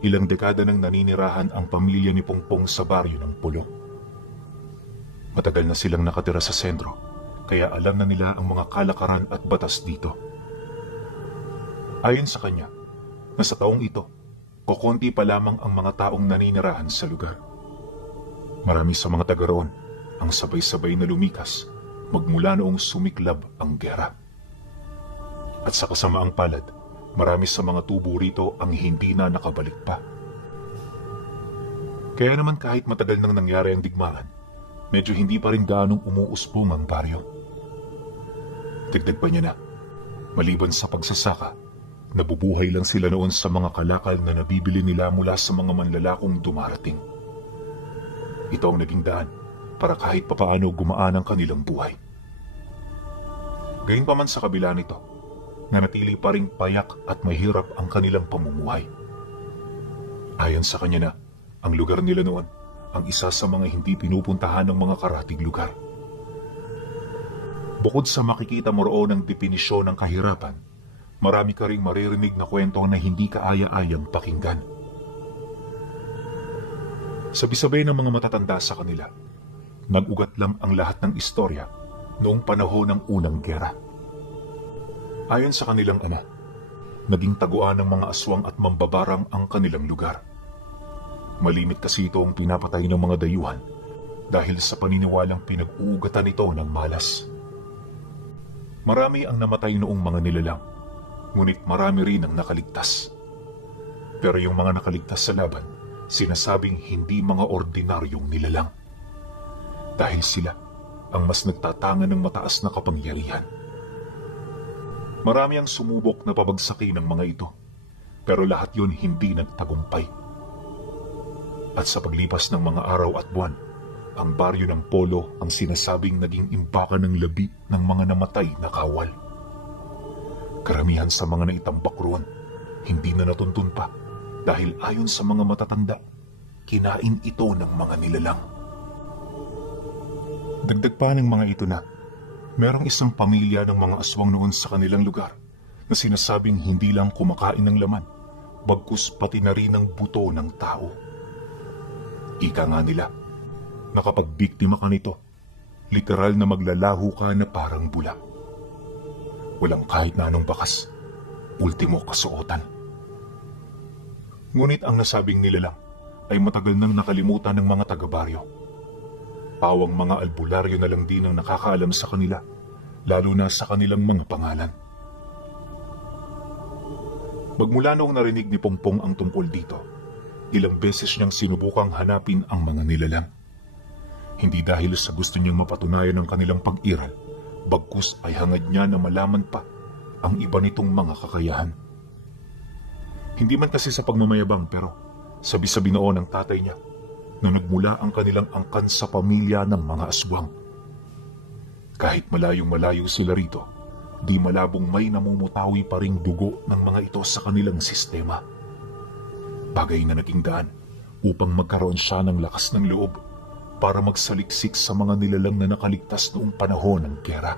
Ilang dekada nang naninirahan ang pamilya ni Pongpong sa baryo ng Pulo. Matagal na silang nakatira sa sentro, kaya alam na nila ang mga kalakaran at batas dito. Ayon sa kanya, na sa taong ito, kokonti pa lamang ang mga taong naninirahan sa lugar. Marami sa mga taga roon ang sabay-sabay na lumikas magmula noong sumiklab ang gera. At sa kasamaang palad, marami sa mga tubo rito ang hindi na nakabalik pa. Kaya naman kahit matagal nang nangyari ang digmaan, medyo hindi pa rin gaanong umuusbong ang baryo. Dagdag pa niya na, maliban sa pagsasaka, nabubuhay lang sila noon sa mga kalakal na nabibili nila mula sa mga manlalakong dumarating. Ito ang naging daan para kahit papaano gumaan ang kanilang buhay. Gayunpaman sa kabila nito, nanatili pa ring payak at mahirap ang kanilang pamumuhay. Ayon sa kanya na, ang lugar nila noon ang isa sa mga hindi pinupuntahan ng mga karatig lugar. Bukod sa makikita mo roon ang definisyon ng kahirapan, marami ka ring maririnig na kwento na hindi kaaya-ayang pakinggan. Sabi-sabay ng mga matatanda sa kanila, nag-ugat lang ang lahat ng istorya noong panahon ng unang gera. Ayon sa kanilang ama, naging taguan ng mga aswang at mambabarang ang kanilang lugar. Malimit kasi ito ang pinapatay ng mga dayuhan dahil sa paniniwalang pinag-uugatan ito ng malas. Marami ang namatay noong mga nilalang, ngunit marami rin ang nakaligtas. Pero yung mga nakaligtas sa laban, sinasabing hindi mga ordinaryong nilalang. Dahil sila ang mas nagtatangan ng mataas na kapangyarihan. Marami ang sumubok na pabagsakin ng mga ito, pero lahat yun hindi nagtagumpay. At sa paglipas ng mga araw at buwan, ang baryo ng Polo ang sinasabing naging imbakan ng labi ng mga namatay na kawal. Karamihan sa mga naitambak roon, hindi na natuntun pa dahil ayon sa mga matatanda, kinain ito ng mga nilalang. Dagdag pa ng mga ito na, merong isang pamilya ng mga aswang noon sa kanilang lugar na sinasabing hindi lang kumakain ng laman, bagkus pati na rin ang buto ng tao. Ika nga nila, na kapag biktima ka nito, literal na maglalaho ka na parang bula. Walang kahit na anong bakas, ultimo kasuotan. Ngunit ang nasabing nilalang ay matagal nang nakalimutan ng mga taga-baryo. Pawang mga albularyo na lang din ang nakakaalam sa kanila, lalo na sa kanilang mga pangalan. Magmula noong narinig ni Pongpong ang tungkol dito, ilang beses niyang sinubukang hanapin ang mga nilalang. Hindi dahil sa gusto niyang mapatunayan ang kanilang pag-iral, bagkus ay hangad niya na malaman pa ang iba nitong mga kakayahan. Hindi man kasi sa pagmamayabang pero sabi-sabi noon ng tatay niya na nagmula ang kanilang angkan sa pamilya ng mga aswang. Kahit malayong-malayo sila rito, di malabong may namumutawi pa ring dugo ng mga ito sa kanilang sistema. Bagay na naging daan upang magkaroon siya ng lakas ng loob para magsaliksik sa mga nilalang na nakaligtas noong panahon ng gera.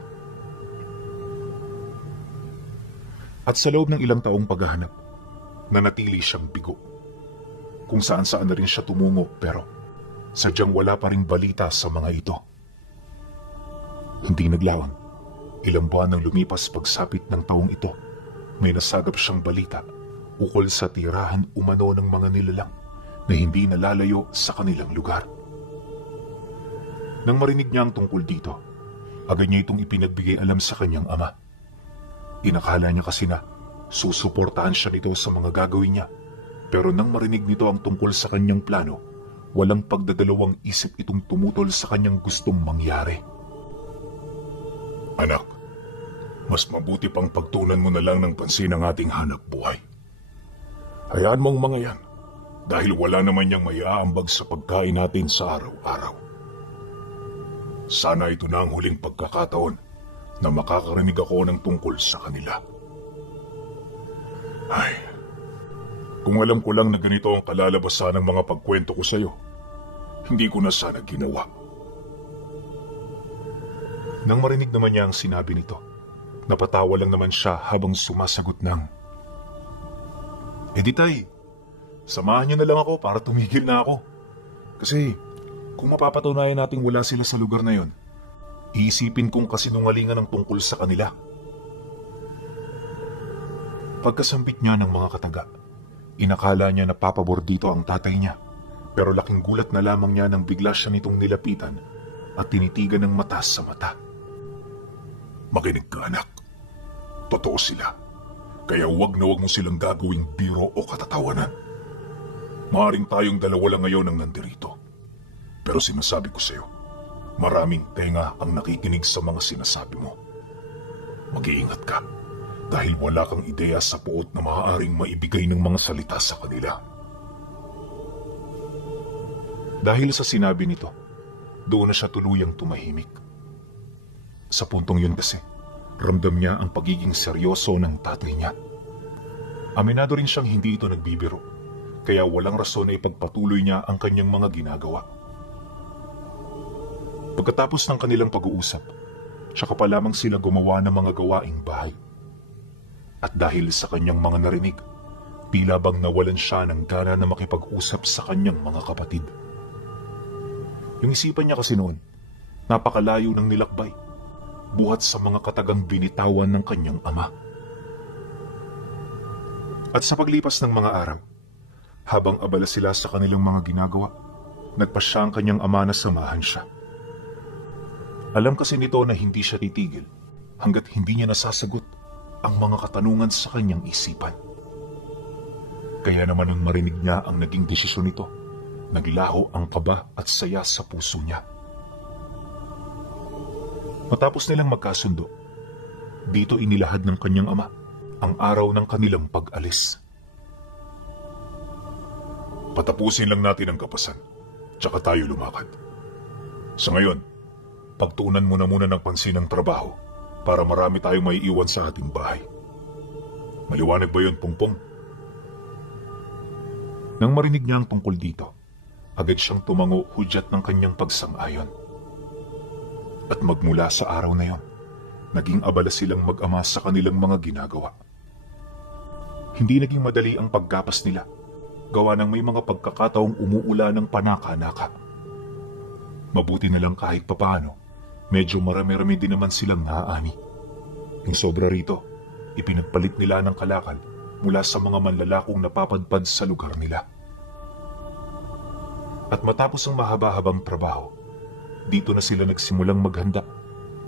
At sa loob ng ilang taong paghahanap, nanatili siyang bigo. Kung saan-saan na rin siya tumungo pero sadyang wala pa ring balita sa mga ito. Hindi naglaon, ilang buwan nang lumipas pagsapit ng taong ito, may nasagap siyang balita ukol sa tirahan umano ng mga nilalang na hindi nalalayo sa kanilang lugar. Nang marinig niya ang tungkol dito, agad niya itong ipinagbigay alam sa kanyang ama. Inakala niya kasi na susuportahan siya nito sa mga gagawin niya, pero nang marinig nito ang tungkol sa kanyang plano, walang pagdadalawang isip itong tumutol sa kanyang gustong mangyari. Anak, mas mabuti pang pagtunan mo na lang ng pansin ang ating hanap buhay. Hayaan mong mga yan, dahil wala naman niyang maiaambag sa pagkain natin sa araw-araw. Sana ito na ang huling pagkakataon na makakarinig ako ng tungkol sa kanila. Ay, kung alam ko lang na ganito ang kalalabasan ng mga pagkwento ko sa iyo, hindi ko na sana ginawa. Nang marinig naman niya ang sinabi nito, napatawa lang naman siya habang sumasagot ng, "Eh di tay, Samahan niyo na lang ako para tumigil na ako. Kasi kung mapapatunayan nating wala sila sa lugar na yon, iisipin kong kasinungalingan ng tungkol sa kanila. Pagkasambit niya ng mga kataga, inakala niya na papabor dito ang tatay niya. Pero laking gulat na lamang niya nang bigla siya nitong nilapitan at tinitigan ng mata sa mata. Makinig ka, anak. Totoo sila. Kaya huwag na huwag mo silang gagawing biro o katatawanan. Maaring tayong dalawa lang ngayon ang nandirito. Pero sinasabi ko sa iyo, maraming tenga ang nakikinig sa mga sinasabi mo. Mag-iingat ka dahil wala kang ideya sa puot na maaaring maibigay ng mga salita sa kanila. Dahil sa sinabi nito, doon na siya tuluyang tumahimik. Sa puntong yun kasi, ramdam niya ang pagiging seryoso ng tatay niya. Aminado rin siyang hindi ito nagbibiro, kaya walang rason na ipagpatuloy niya ang kanyang mga ginagawa. Pagkatapos ng kanilang pag-uusap, saka pa lamang sila gumawa ng mga gawaing bahay. At dahil sa kanyang mga narinig, tila bang nawalan siya ng gana na makipag-usap sa kanyang mga kapatid. Yung isipan niya kasi noon, napakalayo ng nilakbay, buhat sa mga katagang binitawan ng kanyang ama. At sa paglipas ng mga araw, habang abala sila sa kanilang mga ginagawa, nagpasya ang kanyang ama na samahan siya. Alam kasi nito na hindi siya titigil hanggat hindi niya nasasagot ang mga katanungan sa kanyang isipan. Kaya naman nung marinig niya ang naging desisyon nito, naglaho ang kaba at saya sa puso niya. Matapos nilang magkasundo, dito inilahad ng kanyang ama ang araw ng kanilang pag-alis. Patapusin lang natin ang kapasan, tsaka tayo lumakad. Sa ngayon, pagtuunan mo na muna ng pansin ang trabaho para marami tayong maiiwan sa ating bahay. Maliwanag ba yun, Pongpong? Nang marinig niya ang tungkol dito, agad siyang tumango hudyat ng kanyang pagsang-ayon. At magmula sa araw na yon, naging abala silang mag-ama sa kanilang mga ginagawa. Hindi naging madali ang paggapas nila, gawa ng may mga pagkakataong umuula ng panaka-naka. Mabuti na lang kahit papaano, medyo marami-rami din naman silang naaani. Yung sobra rito, ipinagpalit nila ng kalakal mula sa mga manlalakong napapadpad sa lugar nila. At matapos ang mahaba-habang trabaho, dito na sila nagsimulang maghanda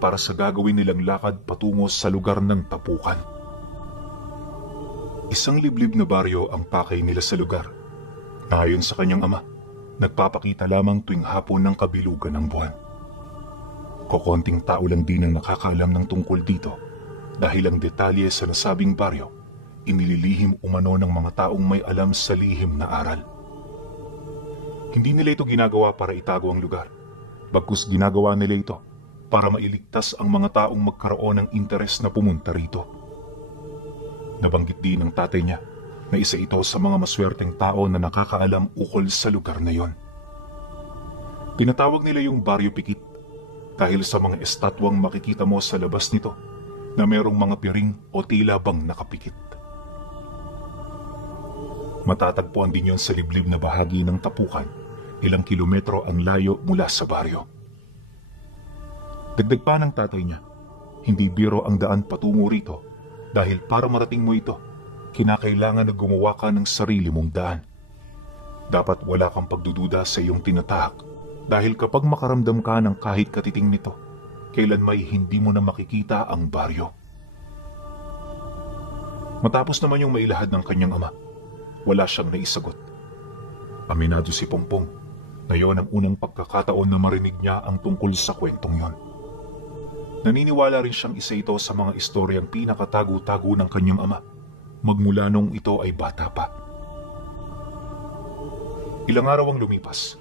para sa gagawin nilang lakad patungo sa lugar ng tapukan. Isang liblib na baryo ang pakay nila sa lugar. Ayon sa kanyang ama, nagpapakita lamang tuwing hapon ng kabilugan ng buwan. Kokonting tao lang din ang nakakaalam ng tungkol dito dahil ang detalye sa nasabing baryo inililihim umano ng mga taong may alam sa lihim na aral. Hindi nila ito ginagawa para itago ang lugar, bagkus ginagawa nila ito para mailigtas ang mga taong magkaroon ng interes na pumunta rito. Nabanggit din ng tatay niya na isa ito sa mga maswerteng tao na nakakaalam ukol sa lugar na yon. Tinatawag nila yung Baryo Pikit dahil sa mga estatwang makikita mo sa labas nito na merong mga piring o tila bang nakapikit. Matatagpuan din yon sa liblib na bahagi ng tapukan, ilang kilometro ang layo mula sa baryo. Dagdag pa ng tatay niya, hindi biro ang daan patungo rito dahil para marating mo ito, kinakailangan na gumawa ka ng sarili mong daan. Dapat wala kang pagdududa sa iyong tinatahak dahil kapag makaramdam ka ng kahit katiting nito, kailan may hindi mo na makikita ang baryo. Matapos naman yung mailahad ng kanyang ama, wala siyang naisagot. Aminado si Pongpong na yon ang unang pagkakataon na marinig niya ang tungkol sa kwentong yon. Naniniwala rin siyang isa ito sa mga istoryang pinakatago-tago ng kanyang ama, magmula nung ito ay bata pa. Ilang araw ang lumipas,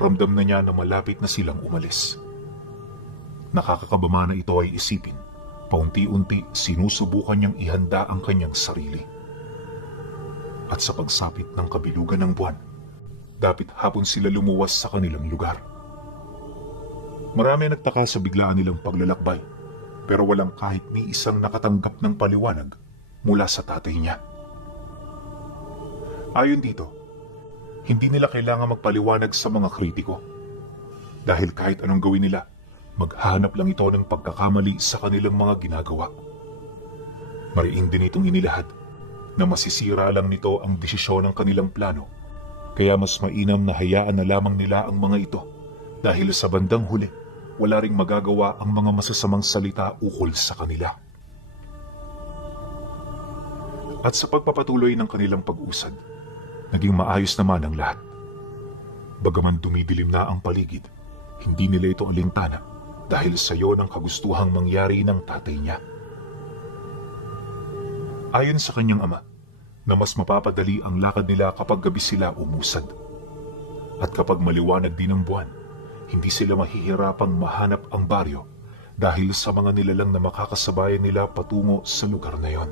ramdam na niya na malapit na silang umalis. Nakakakabama na ito ay isipin, paunti-unti sinusubukan niyang ihanda ang kanyang sarili. At sa pagsapit ng kabilugan ng buwan, dapit hapon sila lumuwas sa kanilang lugar. Marami nagtaka sa biglaan nilang paglalakbay, pero walang kahit ni isang nakatanggap ng paliwanag mula sa tatay niya. Ayon dito, Hindi nila kailangan magpaliwanag sa mga kritiko. Dahil kahit anong gawin nila, maghahanap lang ito ng pagkakamali sa kanilang mga ginagawa. Mariin din itong inilahad na masisira lang nito ang desisyon ng kanilang plano. Kaya mas mainam na hayaan na lamang nila ang mga ito dahil sa bandang huli, wala ring magagawa ang mga masasamang salita ukol sa kanila. At sa pagpapatuloy ng kanilang pag-usad, naging maayos naman ang lahat. Bagaman dumidilim na ang paligid, hindi nila ito alintana dahil sa iyo ng kagustuhang mangyari ng tatay niya. Ayon sa kanyang ama, na mas mapapadali ang lakad nila kapag gabi sila umusad. At kapag maliwanag din ang buwan, hindi sila mahihirapang mahanap ang baryo dahil sa mga nilalang na makakasabayan nila patungo sa lugar na yon.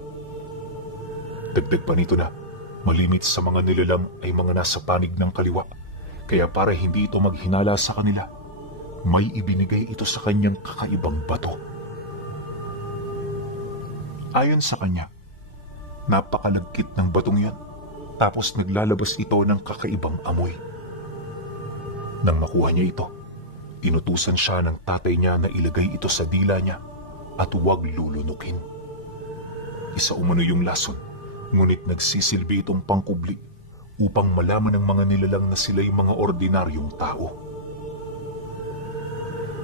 Dagdag pa nito na, malimit sa mga nilalang ay mga nasa panig ng kaliwa, kaya para hindi ito maghinala sa kanila, may ibinigay ito sa kanyang kakaibang bato. Ayon sa kanya, napakalagkit ng batong yan, tapos naglalabas ito ng kakaibang amoy. Nang makuha niya ito, inutusan siya ng tatay niya na ilagay ito sa dila niya at huwag lulunukin. Isa umano yung lason, ngunit nagsisilbi itong pangkubli upang malaman ng mga nilalang na sila'y mga ordinaryong tao.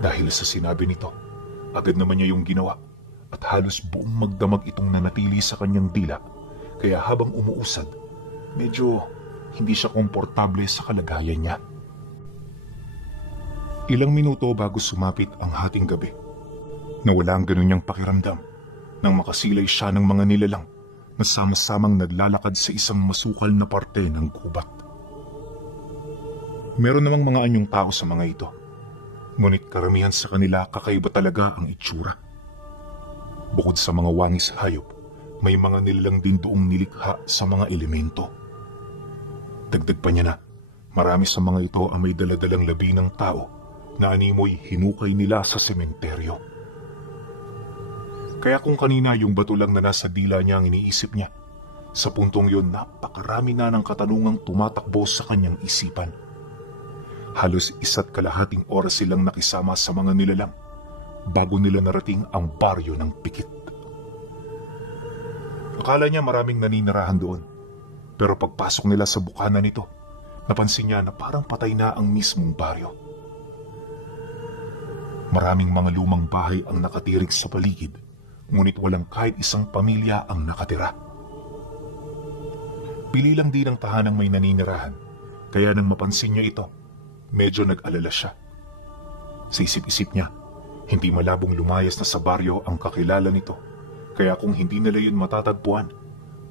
Dahil sa sinabi nito, agad naman niya yung ginawa at halos buong magdamag itong nanatili sa kanyang dila, kaya habang umuusad, medyo hindi siya komportable sa kalagayan niya. Ilang minuto bago sumapit ang hating gabi, nawala ang ganun niyang pakiramdam nang makasilay siya ng mga nilalang na sama-samang naglalakad sa isang masukal na parte ng gubat. Meron namang mga anyong tao sa mga ito, ngunit karamihan sa kanila kakaiba talaga ang itsura. Bukod sa mga wangis hayop, may mga nilalang din doong nilikha sa mga elemento. Dagdag pa niya na, marami sa mga ito ang may daladalang labi ng tao na animoy hinukay nila sa sementeryo. Kaya kung kanina yung bato lang na nasa dila niya ang iniisip niya, sa puntong yun napakarami na ng katanungang tumatakbo sa kanyang isipan. Halos 1.5 oras silang nakisama sa mga nilalang bago nila narating ang baryo ng Pikit. Akala niya maraming naninirahan doon, pero pagpasok nila sa bukana nito, napansin niya na parang patay na ang mismong baryo. Maraming mga lumang bahay ang nakatirik sa paligid, ngunit walang kahit isang pamilya ang nakatira. Pili lang din ang tahanang may naninirahan, kaya nang mapansin niya ito, medyo nag-alala siya. Sa isip-isip niya, hindi malabong lumayas na sa baryo ang kakilala nito, kaya kung hindi nila yun matatagpuan,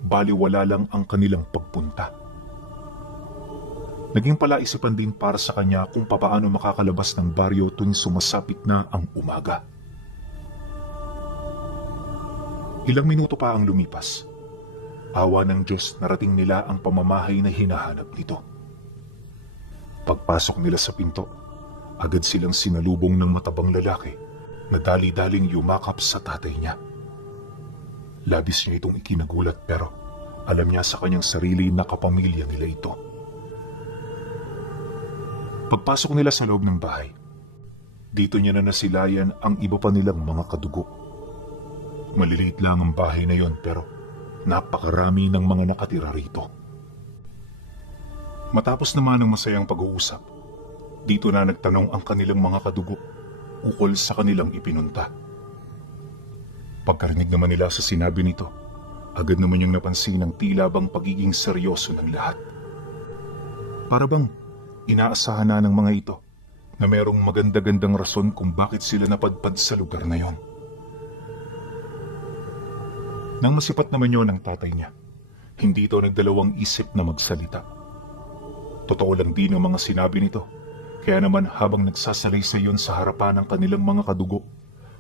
baliwala lang ang kanilang pagpunta. Naging palaisipan din para sa kanya kung papaano makakalabas ng baryo tuwing sumasapit na ang umaga. Ilang minuto pa ang lumipas. Awa ng Diyos, narating nila ang pamamahay na hinahanap nito. Pagpasok nila sa pinto, agad silang sinalubong ng matabang lalaki na dali-daling yumakap sa tatay niya. Labis niya itong ikinagulat pero alam niya sa kanyang sarili na kapamilya nila ito. Pagpasok nila sa loob ng bahay, dito niya na nasilayan ang iba pa nilang mga kadugo. Maliliit lang ang bahay na yon pero napakarami ng mga nakatira rito. Matapos naman ang masayang pag-uusap, dito na nagtanong ang kanilang mga kadugo ukol sa kanilang ipinunta. Pagkarinig naman nila sa sinabi nito, agad naman niyang napansin ang tila bang pagiging seryoso ng lahat. Para bang inaasahan na ng mga ito na merong maganda-gandang rason kung bakit sila napadpad sa lugar na yon. Nang masipat naman yun ang tatay niya, hindi ito nagdalawang isip na magsalita. Totoo lang din ang mga sinabi nito, kaya naman habang nagsasalaysay yun sa harapan ng kanilang mga kadugo,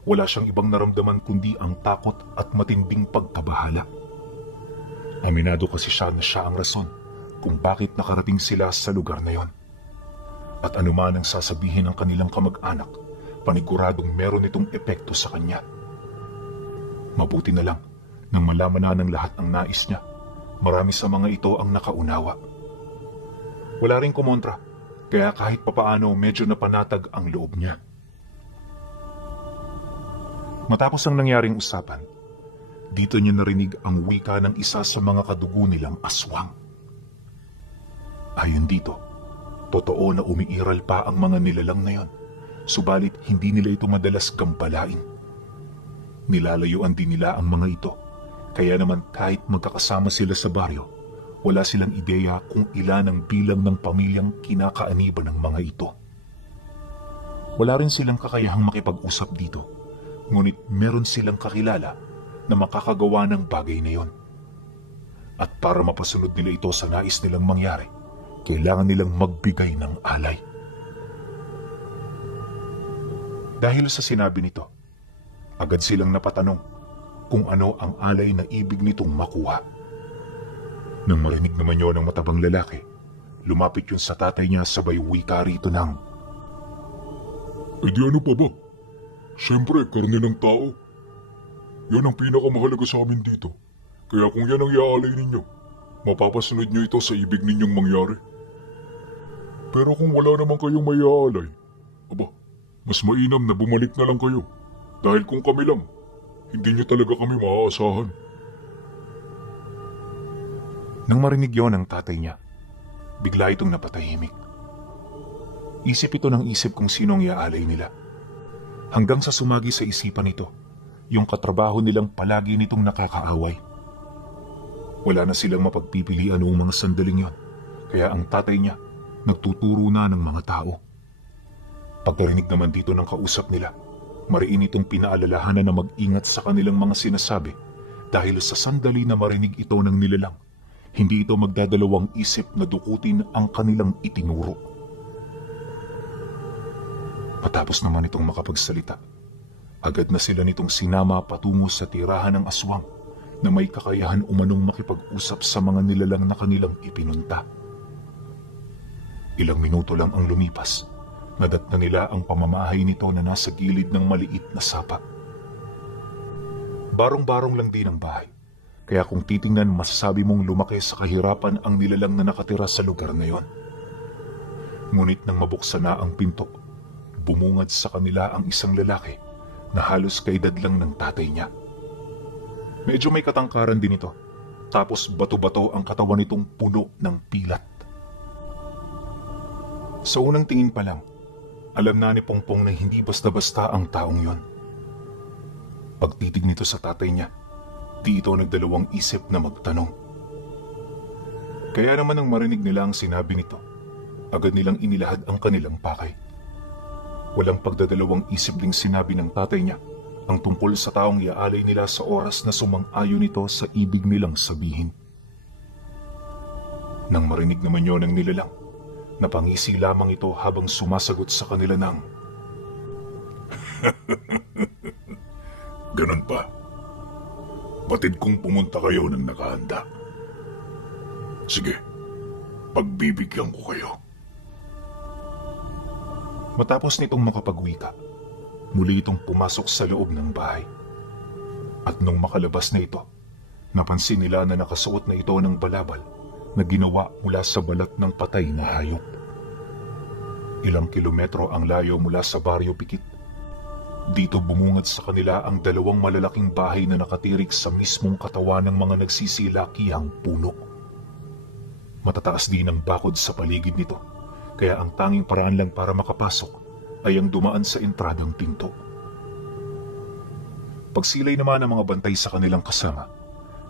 wala siyang ibang naramdaman kundi ang takot at matinding pagkabahala. Aminado kasi siya na siya ang rason kung bakit nakarating sila sa lugar na yon. At anuman ang sasabihin ng kanilang kamag-anak, paniguradong meron itong epekto sa kanya. Mabuti na lang, nang malaman na ng lahat ang nais niya, marami sa mga ito ang nakaunawa. Wala ring kumontra, kaya kahit papaano medyo napanatag ang loob niya. Matapos ang nangyaring usapan, dito niya narinig ang wika ng isa sa mga kadugo nilang aswang. Ayon dito, totoo na umiiral pa ang mga nilalang na yon, subalit hindi nila ito madalas gampalain. Nilalayuan din nila ang mga ito, kaya naman kahit magkakasama sila sa baryo, wala silang ideya kung ilan ang bilang ng pamilyang kinakaaniban ng mga ito. Wala rin silang kakayahang makipag-usap dito, ngunit meron silang kakilala na makakagawa ng bagay na yon. At para mapasunod nila ito sa nais nilang mangyari, kailangan nilang magbigay ng alay. Dahil sa sinabi nito, agad silang napatanong kung ano ang alay na ibig nitong makuha. Nang marinig naman yun ng matabang lalaki, lumapit yun sa tatay niya sabay wika rito ng, "E di ano pa ba? Siyempre, karne ng tao. Yan ang pinakamahalaga sa amin dito. Kaya kung yan ang iaalay ninyo, mapapasunod nyo ito sa ibig ninyong mangyari. Pero kung wala naman kayong may iaalay, aba, mas mainam na bumalik na lang kayo. Dahil kung kami lang, hindi nyo talaga kami maaasahan." Nang marinig yon ng tatay niya, bigla itong napatahimik. Isip ito ng isip kung sino ang iaalay nila. Hanggang sa sumagi sa isipan nito, yung katrabaho nilang palagi nitong nakakaaway. Wala na silang mapagpipilian noong mga sandaling yon, kaya ang tatay niya nagtuturo na ng mga tao. Pagkarinig naman dito ng kausap nila, mariin itong pinaalalahanan na mag-ingat sa kanilang mga sinasabi dahil sa sandali na marinig ito ng nilalang, hindi ito magdadalawang isip na dukutin ang kanilang itinuro. Matapos naman itong makapagsalita, agad na sila nitong sinama patungo sa tirahan ng aswang na may kakayahan umanong makipag-usap sa mga nilalang na kanilang ipinunta. Ilang minuto lang ang lumipas, nadatna nila ang pamamahay nito na nasa gilid ng maliit na sapa. Barong-barong lang din ang bahay, kaya kung titingnan masasabi mong lumaki sa kahirapan ang nilalang na nakatira sa lugar na yon. Ngunit nang mabuksan na ang pinto, bumungad sa kanila ang isang lalaki na halos kaedad lang ng tatay niya. Medyo may katangkaran din ito, tapos bato-bato ang katawan nitong puno ng pilat. Sa unang tingin pa lang, alam na ni Pongpong na hindi basta-basta ang taong yon. Pagtitig nito sa tatay niya, di ito nagdalawang isip na magtanong. Kaya naman nang marinig nila ang sinabi nito, agad nilang inilahad ang kanilang pakay. Walang pagdadalawang isip ding sinabi ng tatay niya ang tungkol sa taong iaalay nila sa oras na sumang-ayon nito sa ibig nilang sabihin. Nang marinig naman yon ng nilalang, napangisi lamang ito habang sumasagot sa kanila ng, "Ganun pa. Batid kong pumunta kayo ng nakahanda. Sige, pagbibigyan ko kayo." Matapos nitong makapagwika, muli itong pumasok sa loob ng bahay. At nung makalabas na ito, napansin nila na nakasuot na ito ng balabal na ginawa mula sa balat ng patay na hayop. Ilang kilometro ang layo mula sa Baryo Pikit. Dito bumungad sa kanila ang dalawang malalaking bahay na nakatirik sa mismong katawan ng mga nagsisilakihang puno. Matataas din ang bakod sa paligid nito, kaya ang tanging paraan lang para makapasok ay ang dumaan sa entradang pinto. Pagsilay naman ng mga bantay sa kanilang kasama,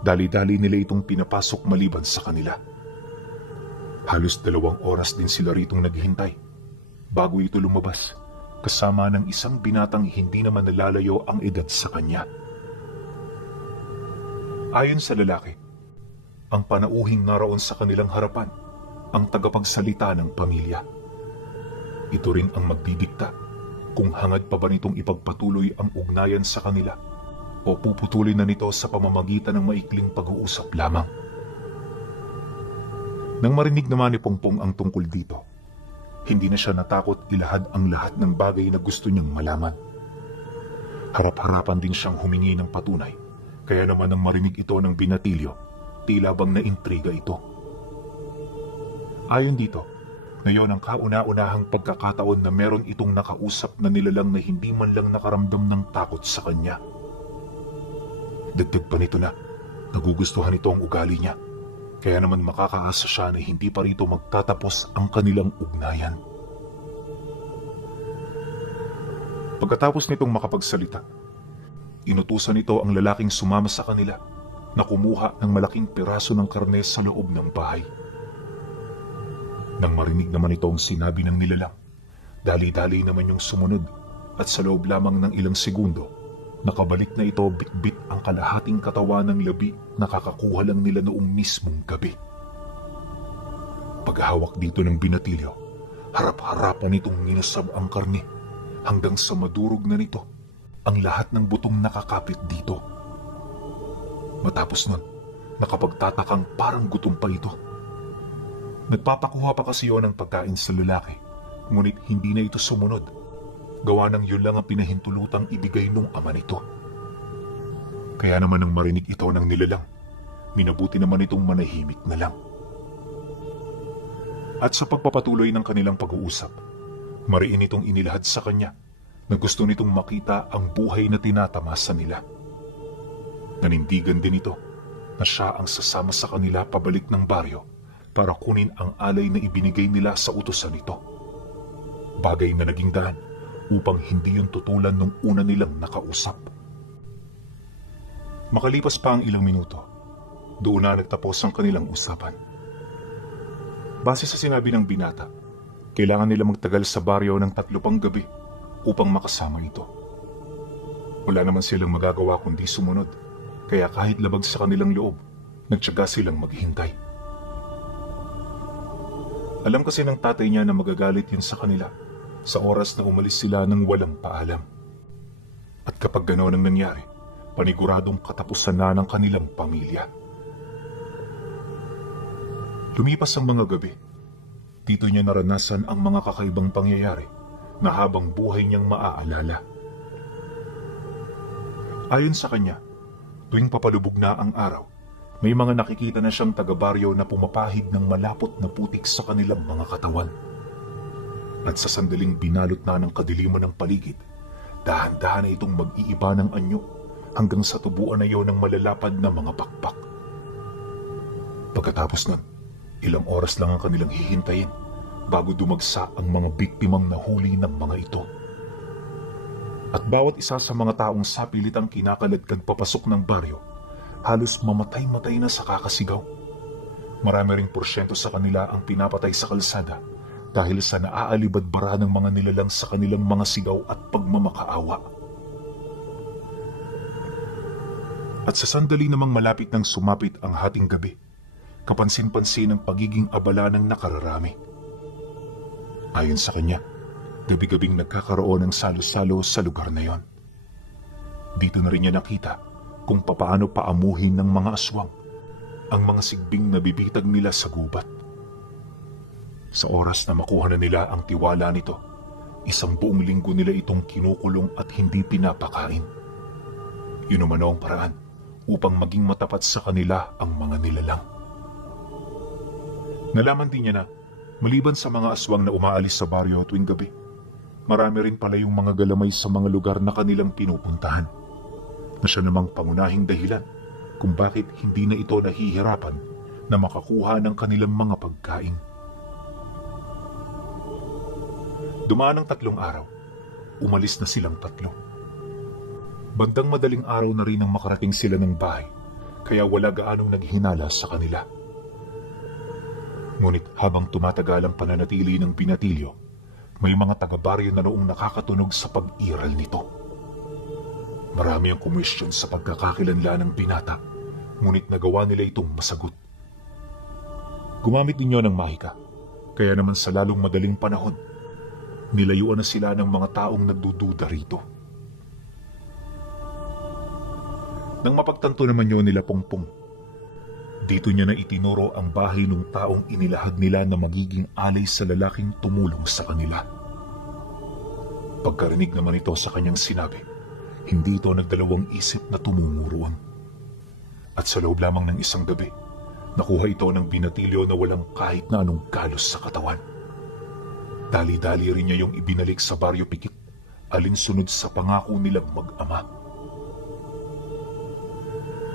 dali-dali nila itong pinapasok maliban sa kanila. Halos 2 oras din sila ritong naghihintay bago ito lumabas, kasama ng isang binatang hindi naman nalalayo ang edad sa kanya. Ayon sa lalaki, ang panauhing naroon sa kanilang harapan ang tagapagsalita ng pamilya. Ito rin ang magdidikta kung hangad pa ba nitong ipagpatuloy ang ugnayan sa kanila o puputulin na nito sa pamamagitan ng maikling pag-uusap lamang. Nang marinig naman ni Pongpong ang tungkol dito, hindi na siya natakot ilahad ang lahat ng bagay na gusto niyang malaman. Harap-harapan din siyang humingi ng patunay, kaya naman nang marinig ito ng binatilyo, tila bang naintriga ito. Ayon dito, Ngayon ang kauna-unahang pagkakataon na meron itong nakausap na nilalang na hindi man lang nakaramdam ng takot sa kanya. Dagdag pa nito na nagugustuhan ito ang ugali niya, kaya naman makakaasa siya na hindi pa rito magtatapos ang kanilang ugnayan. Pagkatapos nitong makapagsalita, inutusan nito ang lalaking sumama sa kanila na kumuha ng malaking piraso ng karne sa loob ng bahay. Nang marinig naman ito ang sinabi ng nilalang, dali-dali naman yung sumunod at sa loob lamang ng ilang segundo, nakabalik na ito bitbit ang kalahating katawan ng labi na kakakuha lang nila noong mismong gabi. Paghawak dito ng binatilyo, harap-harapan nitong ninasab ang karne hanggang sa madurog na nito ang lahat ng butong nakakapit dito. Matapos nun, nakapagtatakang parang gutom pa ito. Nagpapakuha pa kasi yun ng pagkain sa lalaki, ngunit hindi na ito sumunod. Gawa ng yun lang ang pinahintulutang ibigay nung ama nito. Kaya naman nang marinig ito ng nilalang, minabuti naman itong manahimik na lang. At sa pagpapatuloy ng kanilang pag-uusap, mariin itong inilahad sa kanya na gusto nitong makita ang buhay na tinatamasa nila. Nanindigan din ito na siya ang sasama sa kanila pabalik ng baryo para kunin ang alay na ibinigay nila sa utusan nito. Bagay na naging daan upang hindi yung tutulan nung una nilang nakausap. Makalipas pa ang ilang minuto, doon na nagtapos ang kanilang usapan. Base sa sinabi ng binata, kailangan nila magtagal sa baryo ng 3 pang gabi upang makasama ito. Wala naman silang magagawa kundi sumunod, kaya kahit labag sa kanilang loob, nagtiyaga silang maghintay. Alam kasi ng tatay niya na magagalit yun sa kanila sa oras na umalis sila ng walang paalam. At kapag gano'n ang nangyari, paniguradong katapusan na ng kanilang pamilya. Lumipas ang mga gabi, dito niya naranasan ang mga kakaibang pangyayari na habang buhay niyang maaalala. Ayon sa kanya, tuwing papalubog na ang araw, may mga nakikita na siyang taga-baryo na pumapahid ng malapot na putik sa kanilang mga katawan. At sa sandaling binalot na ng kadiliman ng paligid, dahan-dahan na itong mag-iiba ng anyo hanggang sa tubuan na iyon ng malalapad na mga pakpak. Pagkatapos nun, ilang oras lang ang kanilang hihintayin bago dumagsa ang mga biktimang nahuli ng mga ito. At bawat isa sa mga taong sapilitang kinakaladkad papasok ng baryo, halos mamatay-matay na sa kakasigaw. Marami ring porsyento sa kanila ang pinapatay sa kalsada dahil sa naaalibadbara ng mga nilalang sa kanilang mga sigaw at pagmamakaawa. At sa sandali namang malapit nang sumapit ang hating gabi, kapansin-pansin ang pagiging abala ng nakararami. Ayon sa kanya, gabi-gabing nagkakaroon ng salo-salo sa lugar na yon. Dito na rin niya nakita kung papaano paamuhin ng mga aswang ang mga sigbing na bibitag nila sa gubat. Sa oras na makuha na nila ang tiwala nito, 1 buong linggo nila itong kinukulong at hindi pinapakain. Yun naman ang paraan upang maging matapat sa kanila ang mga nilalang. Nalaman din niya na maliban sa mga aswang na umaalis sa baryo tuwing gabi, marami rin pala yung mga galamay sa mga lugar na kanilang pinupuntahan, na siya namang pangunahing dahilan kung bakit hindi na ito nahihirapan na makakuha ng kanilang mga pagkain. Dumaan ang 3 araw, umalis na silang 3. Bandang madaling araw na rin ang makarating sila ng bahay, kaya wala gaanong naghinala sa kanila. Ngunit habang tumatagal ang pananatili ng binatilyo, may mga taga-baryo na noong nakakatunog sa pag-iral nito. Marami ang kumwestiyon sa pagkakakilanlan ng binata, ngunit nagawa nila itong masagot. Gumamit ninyo ng mahika, kaya naman sa lalong madaling panahon, nilayuan na sila ng mga taong nagdududa rito. Nang mapagtanto naman yun nila Pongpong, dito niya na itinuro ang bahay ng taong inilahad nila na magiging alay sa lalaking tumulong sa kanila. Pagkarinig naman ito sa kanyang sinabi, hindi ito nagdalawang isip na tumuruan. At sa loob lamang ng 1 gabi, nakuha ito ng binatilyo na walang kahit na anong galos sa katawan. Dali-dali rin niya yung ibinalik sa Baryo Pikit, alinsunod sa pangako nilang mag-ama.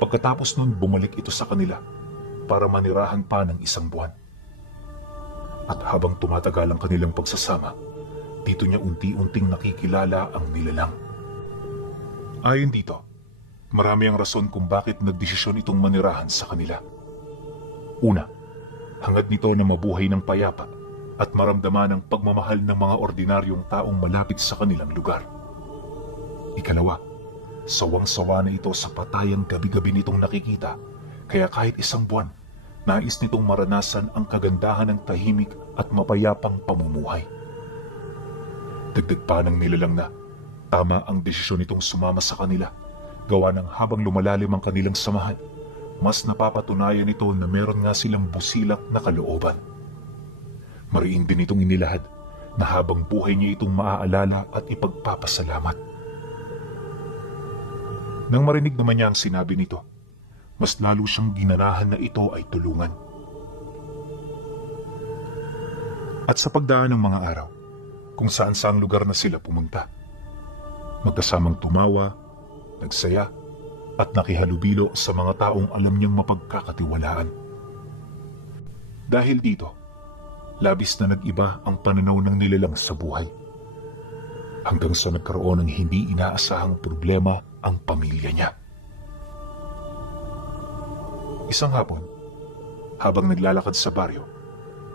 Pagkatapos nun, bumalik ito sa kanila para manirahan pa ng 1 buwan. At habang tumatagal ang kanilang pagsasama, dito niya unti-unting nakikilala ang nilalang. Ayon dito, marami ang rason kung bakit nagdesisyon itong manirahan sa kanila. Una, hangad nito na mabuhay ng payapa at maramdaman ang pagmamahal ng mga ordinaryong taong malapit sa kanilang lugar. Ikalawa, sawang-sawa na ito sa patayang gabi-gabi nitong nakikita, kaya kahit 1 buwan, nais nitong maranasan ang kagandahan ng tahimik at mapayapang pamumuhay. Dagdag pa ng nilalang na tama ang desisyon nitong sumama sa kanila, gawa ng habang lumalalim ang kanilang samahan, mas napapatunayan nito na meron nga silang busilak na kalooban. Mariin din itong inilahad na habang buhay niya itong maaalala at ipagpapasalamat. Nang marinig naman niya ang sinabi nito, mas lalo siyang ginanahan na ito ay tulungan. At sa pagdaan ng mga araw, kung saan-saang lugar na sila pumunta, magkasamang tumawa, nagsaya, at nakihalubilo sa mga taong alam niyang mapagkakatiwalaan. Dahil dito, labis na nag-iba ang pananaw ng nilalang sa buhay. Hanggang sa nagkaroon ng hindi inaasahang problema ang pamilya niya. Isang hapon, habang naglalakad sa baryo,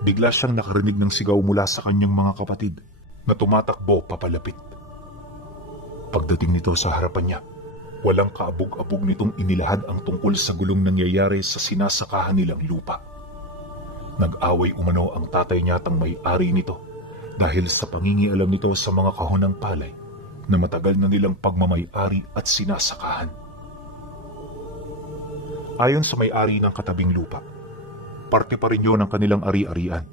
bigla siyang nakarinig ng sigaw mula sa kanyang mga kapatid na tumatakbo papalapit. Pagdating nito sa harapan niya, walang kaabog-abog nitong inilahad ang tungkol sa gulong nangyayari sa sinasakahan nilang lupa. Nag-away umano ang tatay niyatang may-ari nito dahil sa pangingialam nito sa mga kahon ng palay na matagal na nilang pagmamay-ari at sinasakahan. Ayon sa may-ari ng katabing lupa, parte pa rin yun ng kanilang ari-arian,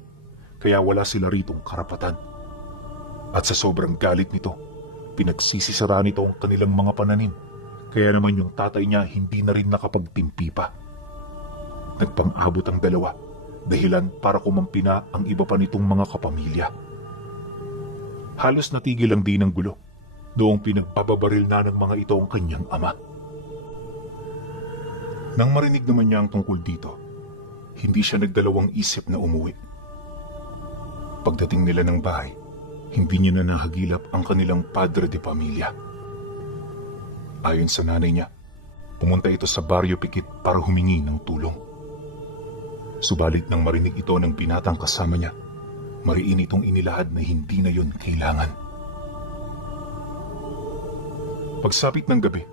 kaya wala sila ritong karapatan. At sa sobrang galit nito, pinagsisisira nito ang kanilang mga pananim, kaya naman yung tatay niya hindi na rin nakapagtimpi pa. Nagpang-abot ang dalawa, dahilan para kumampi na ang iba pa nitong mga kapamilya. Halos natigil lang din ang gulo, noong pinagpapabaril na ng mga ito ang kanyang ama. Nang marinig naman niya ang tungkol dito, hindi siya nagdalawang isip na umuwi. Pagdating nila ng bahay, hindi niya na nahagilap ang kanilang padre de pamilya. Ayon sa nanay niya, pumunta ito sa Baryo Pikit para humingi ng tulong. Subalit nang marinig ito ng binatang kasama niya, mariin itong inilahad na hindi na yun kailangan. Pagsapit ng gabi,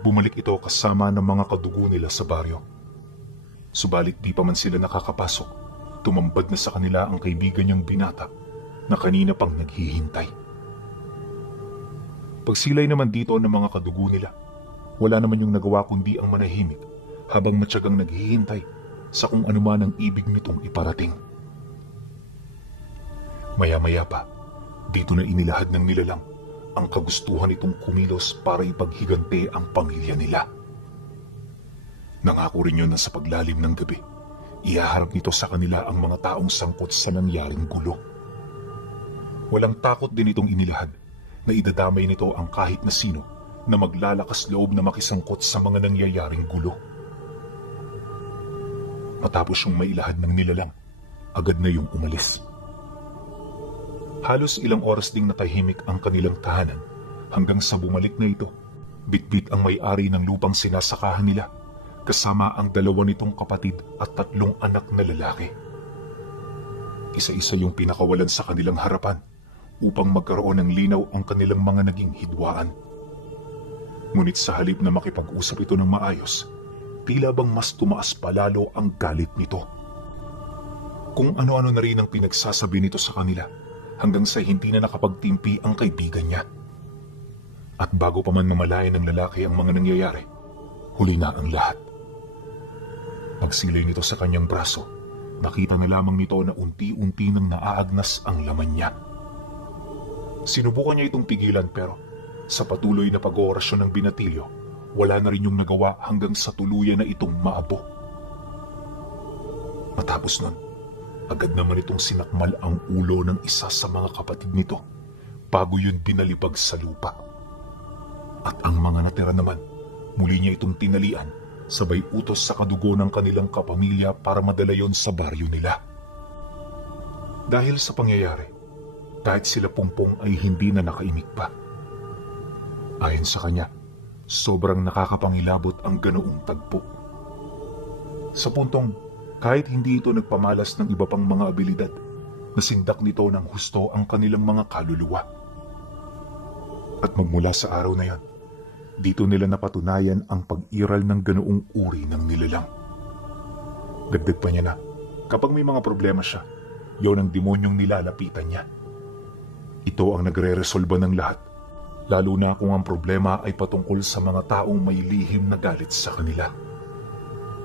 bumalik ito kasama ng mga kadugo nila sa baryo. Subalit di pa man sila nakakapasok, tumambad na sa kanila ang kaibigan niyang binata na kanina pang naghihintay. Pagsilay naman dito ng mga kadugo nila, wala naman yung nagawa kundi ang manahimik habang matyagang naghihintay sa kung anuman ang ibig nitong iparating. Maya-maya pa, dito na inilahad ng nilalang ang kagustuhan nitong kumilos para ipaghigante ang pamilya nila. Nangako rin yun na sa paglalim ng gabi, ihaharap nito sa kanila ang mga taong sangkot sa nangyaring gulo. Walang takot din itong inilahad na idadamay nito ang kahit na sino na maglalakas loob na makisangkot sa mga nangyayaring gulo. Matapos yung mailahad ng nilalang, agad na yung umalis. Halos ilang oras ding natahimik ang kanilang tahanan hanggang sa bumalik na ito. Bitbit ang may-ari ng lupang sinasakahan nila, kasama ang 2 nitong kapatid at 3 anak na lalaki. Isa-isa yung pinakawalan sa kanilang harapan upang magkaroon ng linaw ang kanilang mga naging hidwaan. Ngunit sa halip na makipag-usap ito ng maayos, tila bang mas tumaas palalo ang galit nito. Kung ano-ano na rin ang pinagsasabi nito sa kanila, hanggang sa hindi na nakapagtimpi ang kaibigan niya. At bago pa man mamalayan ng lalaki ang mga nangyayari, huli na ang lahat. Pagsilay nito sa kanyang braso, nakita na lamang nito na unti-unti nang naaagnas ang laman niya. Sinubukan niya itong pigilan pero sa patuloy na pag-oorasyon ng binatilyo, wala na rin yung nagawa hanggang sa tuluyan na itong maabo. Matapos nun, Agad naman itong sinakmal ang ulo ng isa sa mga kapatid nito bago yun binalibag sa lupa. At ang mga natira naman, muli niya itong tinalian, sabay utos sa kadugo ng kanilang kapamilya para madala yon sa baryo nila. Dahil sa pangyayari, kahit sila Pongpong ay hindi na nakaimik pa. Ayon sa kanya, sobrang nakakapangilabot ang ganoong tagpo. Sa puntong, kahit hindi ito nagpamalas ng iba pang mga abilidad, nasindak nito ng husto ang kanilang mga kaluluwa. At magmula sa araw na yon, dito nila napatunayan ang pag-iral ng ganoong uri ng nilalang. Dagdag pa niya na, kapag may mga problema siya, yon ang demonyong nilalapitan niya. Ito ang nagre-resolba ng lahat, lalo na kung ang problema ay patungkol sa mga taong may lihim na galit sa kanila.